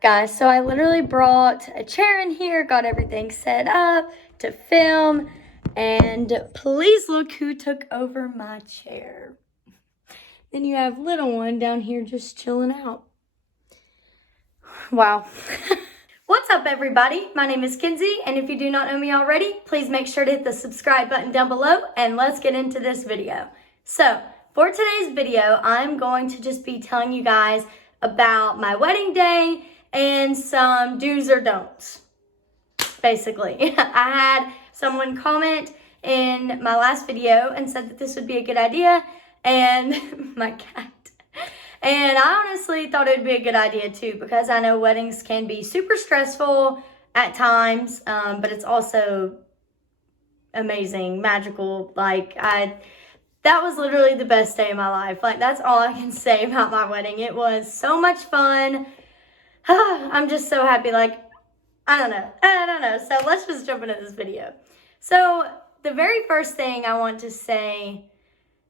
Guys, so I literally brought a chair in here, got everything set up to film, and please look who took over my chair. Then you have little one down here just chilling out. Wow. What's up, everybody? My name is Kinsey, and if you do not know me already, please make sure to hit the subscribe button down below, and let's get into this video. So, for today's video, I'm going to just be telling you guys about my wedding day and some do's or don'ts, basically. I had someone comment in my last video and said that this would be a good idea, and my cat. And I honestly thought it would be a good idea too, because I know weddings can be super stressful at times, but it's also amazing, magical. That was literally the best day of my life. That's all I can say about my wedding. It was so much fun. I'm just so happy. I don't know. So let's just jump into this video. So the very first thing I want to say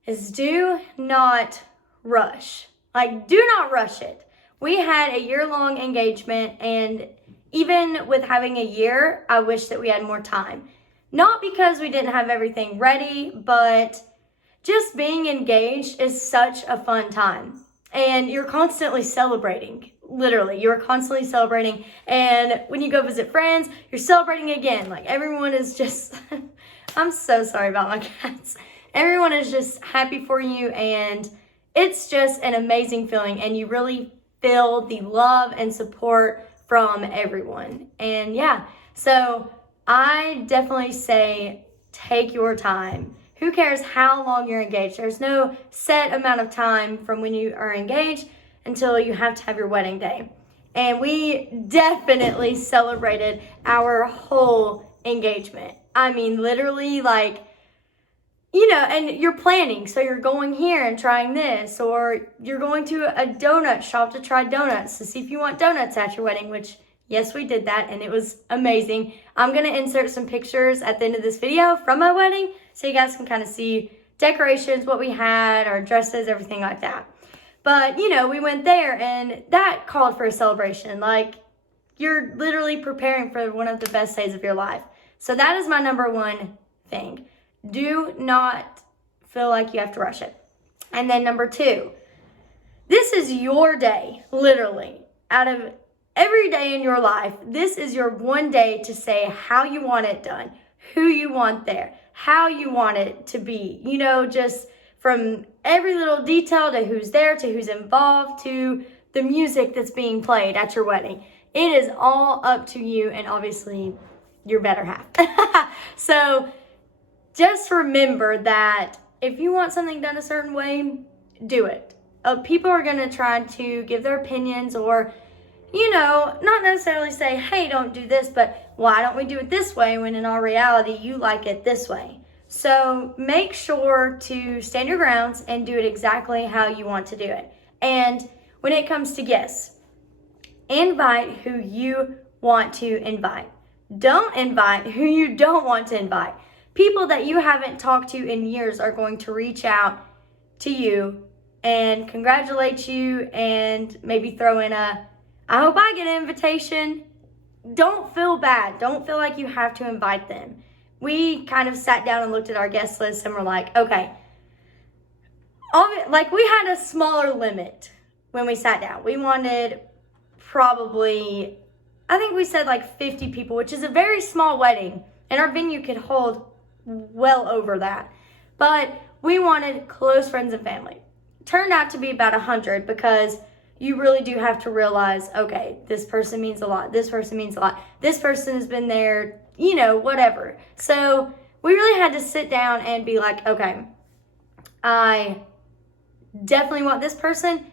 is do not rush. Do not rush it. We had a year-long engagement, and even with having a year, I wish that we had more time. Not because we didn't have everything ready, but just being engaged is such a fun time. And you're constantly celebrating. Literally, you're constantly celebrating. And when you go visit friends, you're celebrating again. Everyone is just, I'm so sorry about my cats. Everyone is just happy for you, and it's just an amazing feeling, and you really feel the love and support from everyone. And yeah, so I definitely say take your time. Who cares how long you're engaged? There's no set amount of time from when you are engaged until you have to have your wedding day. And we definitely celebrated our whole engagement. I mean, literally, and you're planning. So you're going here and trying this, or you're going to a donut shop to try donuts to see if you want donuts at your wedding, which, yes, we did that, and it was amazing. I'm going to insert some pictures at the end of this video from my wedding so you guys can kind of see decorations, what we had, our dresses, everything like that. But, we went there, and that called for a celebration. You're literally preparing for one of the best days of your life. So that is my number one thing. Do not feel like you have to rush it. And then number two, this is your day, literally. Out of every day in your life, this is your one day to say how you want it done, who you want there, how you want it to be. Just from every little detail to who's there, to who's involved, to the music that's being played at your wedding. It is all up to you, and obviously your better half. So just remember that if you want something done a certain way, do it. People are going to try to give their opinions, or, not necessarily say, hey, don't do this, but why don't we do it this way, when in all reality, you like it this way. So make sure to stand your grounds and do it exactly how you want to do it. And when it comes to guests, invite who you want to invite. Don't invite who you don't want to invite. People that you haven't talked to in years are going to reach out to you and congratulate you, and maybe throw in I hope I get an invitation. Don't feel bad. Don't feel like you have to invite them. We kind of sat down and looked at our guest list, and we're like, okay. We had a smaller limit when we sat down. We wanted probably, I think we said 50 people, which is a very small wedding, and our venue could hold well over that. But we wanted close friends and family. Turned out to be about 100, because you really do have to realize, okay, this person means a lot. This person means a lot. This person has been there, whatever. So we really had to sit down and be like, okay, I definitely want this person.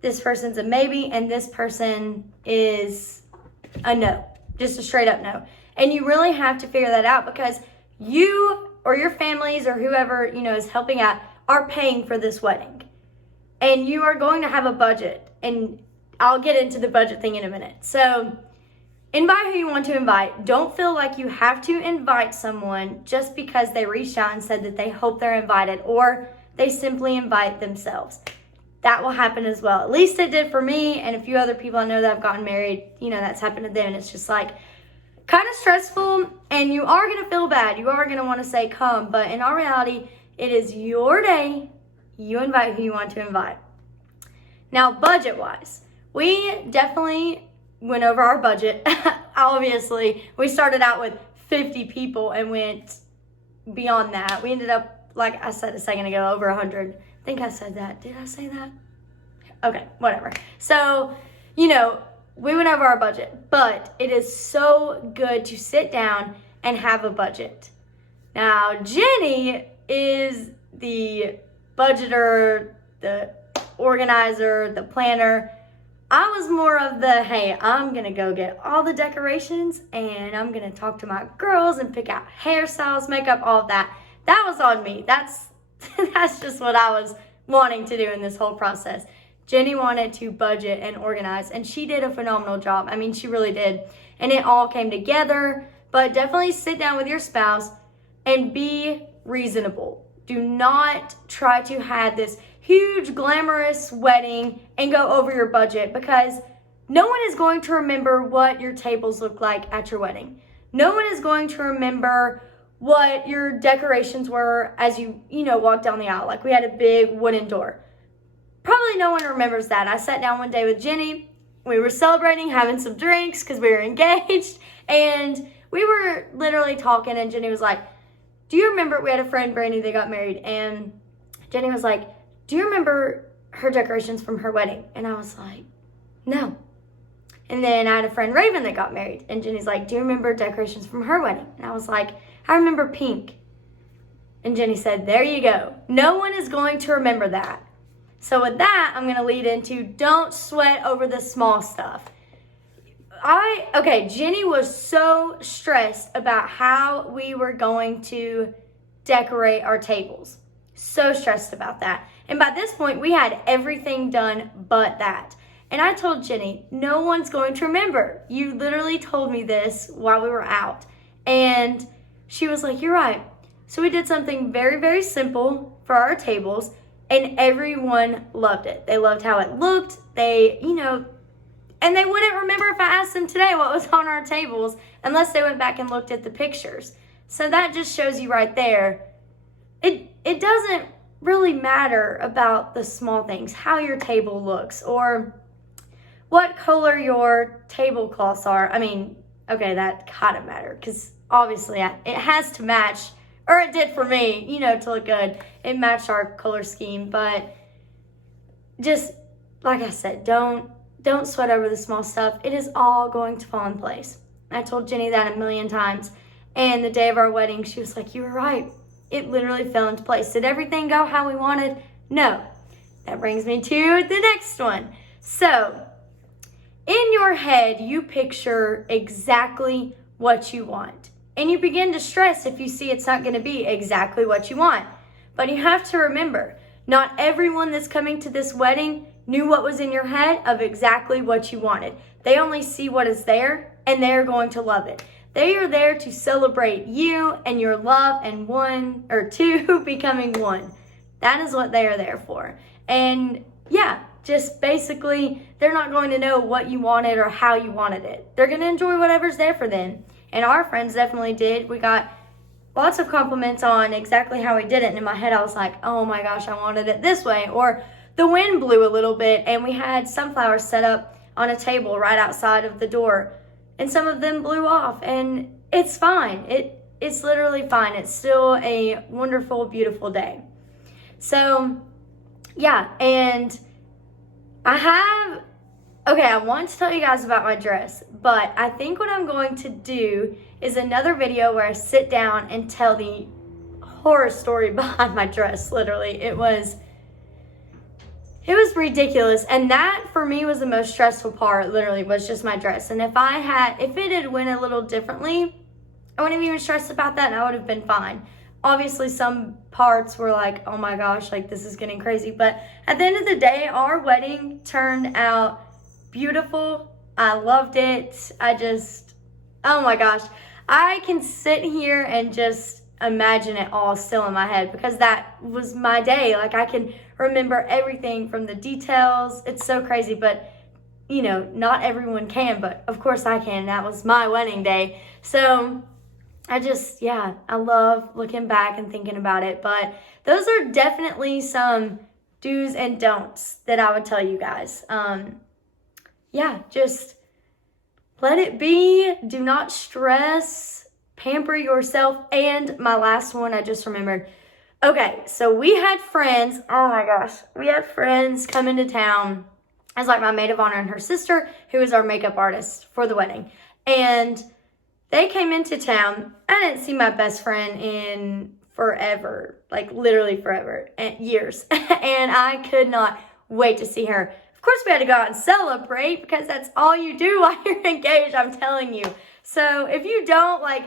This person's a maybe, and this person is a no. Just a straight up no. And you really have to figure that out, because you or your families or whoever, is helping out are paying for this wedding. And you are going to have a budget. And I'll get into the budget thing in a minute. So invite who you want to invite. Don't feel like you have to invite someone just because they reached out and said that they hope they're invited, or they simply invite themselves. that will happen as well. At least it did for me and a few other people I know that have gotten married. You know, that's happened to them. And it's just like kind of stressful, and you are going to feel bad. You are going to want to say come, but in all reality, it is your day. You invite who you want to invite. Now, budget-wise, we definitely went over our budget. Obviously, we started out with 50 people and went beyond that. We ended up, like I said a second ago, over 100. I think I said that. Did I say that? Okay, whatever. So, you know, we went over our budget, but it is so good to sit down and have a budget. Now, Jenny is the budgeter, the organizer, the planner. I was more of the, hey, I'm going to go get all the decorations and I'm going to talk to my girls and pick out hairstyles, makeup, all of that. That was on me. That's just what I was wanting to do in this whole process. Jenny wanted to budget and organize, and she did a phenomenal job. I mean, she really did. And it all came together. But definitely sit down with your spouse and be reasonable. Do not try to have this huge, glamorous wedding and go over your budget, because no one is going to remember what your tables look like at your wedding. No one is going to remember what your decorations were as you walk down the aisle. Like, we had a big wooden door. Probably no one remembers that. I sat down one day with Jenny. We were celebrating, having some drinks because we were engaged. And we were literally talking, and Jenny was like, do you remember, we had a friend, Brandy, that got married. And Jenny was like, do you remember her decorations from her wedding? And I was like, no. And then I had a friend, Raven, that got married. And Jenny's like, do you remember decorations from her wedding? And I was like, I remember pink. And Jenny said, there you go. No one is going to remember that. So with that, I'm going to lead into don't sweat over the small stuff. Jenny was so stressed about how we were going to decorate our tables. So stressed about that. And by this point, we had everything done but that. And I told Jenny, no one's going to remember. You literally told me this while we were out. And she was like, you're right. So we did something very, very simple for our tables, and everyone loved it. They loved how it looked. And they wouldn't remember if I asked them today what was on our tables unless they went back and looked at the pictures. So that just shows you right there. It doesn't really matter about the small things, how your table looks or what color your tablecloths are. I mean, okay, that kind of matter because obviously it has to match, or it did for me, to look good. It matched our color scheme, but just like I said, don't sweat over the small stuff. It is all going to fall in place. I told Jenny that a million times, and the day of our wedding, she was like, you were right. It literally fell into place. Did everything go how we wanted? No. That brings me to the next one. So, in your head, you picture exactly what you want. And you begin to stress if you see it's not going to be exactly what you want. But you have to remember, not everyone that's coming to this wedding knew what was in your head of exactly what you wanted. They only see what is there, and they're going to love it. They are there to celebrate you and your love and one or two becoming one. That is what they are there for. And yeah, just basically, they're not going to know what you wanted or how you wanted it. They're going to enjoy whatever's there for them. And our friends definitely did. We got lots of compliments on exactly how we did it. And in my head, I was like, oh my gosh, I wanted it this way. Or the wind blew a little bit and we had sunflowers set up on a table right outside of the door. And some of them blew off. And it's fine. It's literally fine. It's still a wonderful, beautiful day. So, yeah. And I want to tell you guys about my dress, but I think what I'm going to do is another video where I sit down and tell the horror story behind my dress. Literally, it was ridiculous, and that for me was the most stressful part. Literally, was just my dress. And if it had went a little differently, I wouldn't have even stressed about that, and I would have been fine. Obviously, some parts were like, oh my gosh, like this is getting crazy. But at the end of the day, our wedding turned out beautiful. I loved it. Oh my gosh. I can sit here and just imagine it all still in my head because that was my day. Like, I can remember everything from the details. It's so crazy, but you know, not everyone can, but of course I can. That was my wedding day. So I love looking back and thinking about it. But those are definitely some do's and don'ts that I would tell you guys. Just let it be. Do not stress. Pamper yourself. And my last one, I just remembered. Okay, so we had friends. Oh my gosh. We had friends come into town. As like my maid of honor and her sister, who was our makeup artist for the wedding. And they came into town. I didn't see my best friend in forever, like literally forever, and years. And I could not wait to see her. Of course, we had to go out and celebrate because that's all you do while you're engaged, I'm telling you. So if you don't, like,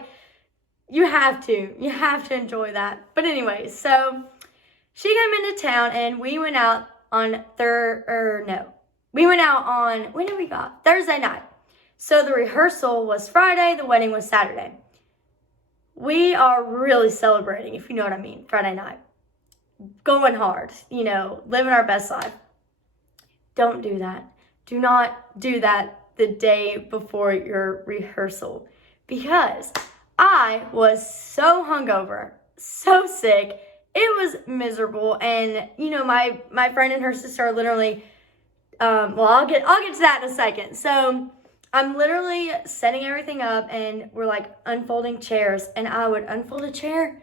you have to enjoy that. But anyway, so she came into town and we went out on when did we go? Thursday night. So the rehearsal was Friday, the wedding was Saturday. We are really celebrating, if you know what I mean, Friday night. Going hard, you know, living our best life. Don't do that. Do not do that the day before your rehearsal because I was so hungover, so sick. It was miserable. And, you know, my friend and her sister are literally I'll get to that in a second. So I'm literally setting everything up and we're like unfolding chairs and I would unfold a chair,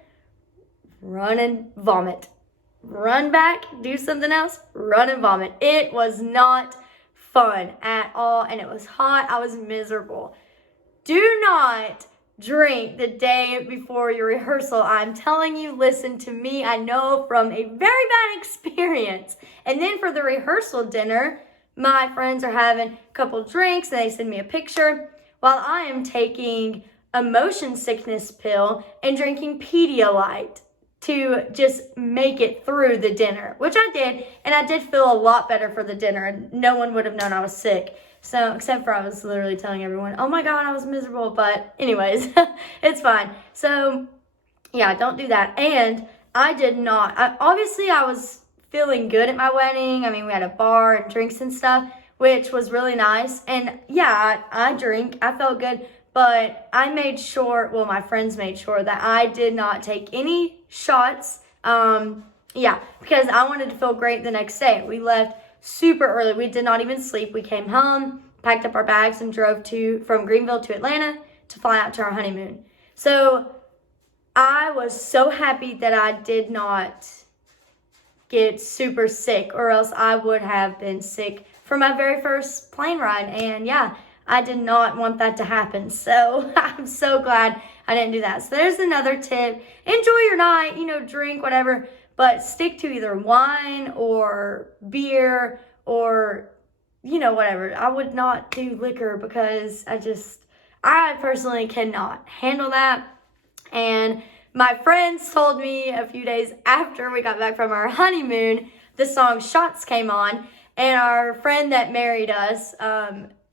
run and vomit, run back, do something else, run and vomit. It was not fun at all and it was hot. I was miserable. Do not drink the day before your rehearsal. I'm telling you, listen to me. I know from a very bad experience. And then for the rehearsal dinner, my friends are having a couple drinks and they send me a picture while I am taking a motion sickness pill and drinking Pedialyte to just make it through the dinner, which I did. And I did feel a lot better for the dinner and no one would have known I was sick. So, except for I was literally telling everyone, oh my God, I was miserable. But anyways, it's fine. So yeah, don't do that. And I did not, obviously I was feeling good at my wedding. I mean, we had a bar and drinks and stuff, which was really nice. And yeah, I drink, I felt good, but I made sure, well, my friends made sure that I did not take any shots. Because I wanted to feel great the next day. We left super early. We did not even sleep. We came home, packed up our bags and drove from Greenville to Atlanta to fly out to our honeymoon. So I was so happy that I did not get super sick or else I would have been sick for my very first plane ride. And yeah, I did not want that to happen. So I'm so glad I didn't do that. So there's another tip. Enjoy your night, drink, whatever, but stick to either wine or beer or, whatever. I would not do liquor because I personally cannot handle that. And my friends told me a few days after we got back from our honeymoon, the song Shots came on, and our friend that married us,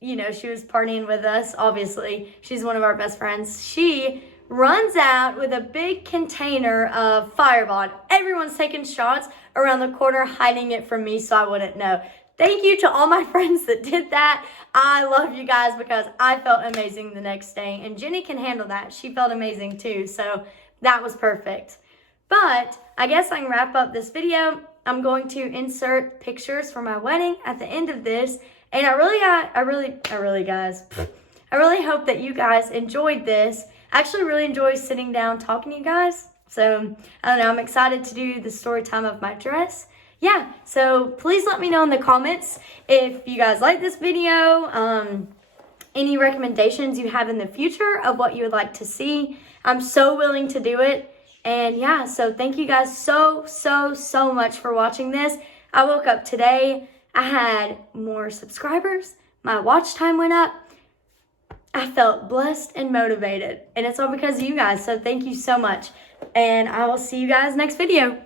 she was partying with us, obviously. She's one of our best friends. She runs out with a big container of Fireball. Everyone's taking shots around the corner, hiding it from me so I wouldn't know. Thank you to all my friends that did that. I love you guys because I felt amazing the next day. And Jenny can handle that. She felt amazing too. So that was perfect. But I guess I can wrap up this video. I'm going to insert pictures for my wedding at the end of this. And I really hope that you guys enjoyed this. I actually really enjoy sitting down talking to you guys. So, I don't know, I'm excited to do the story time of my dress. Yeah, so please let me know in the comments if you guys like this video, any recommendations you have in the future of what you would like to see. I'm so willing to do it. And yeah, so thank you guys so much for watching this. I woke up today, I had more subscribers, my watch time went up. I felt blessed and motivated, and it's all because of you guys. So thank you so much, and I will see you guys next video.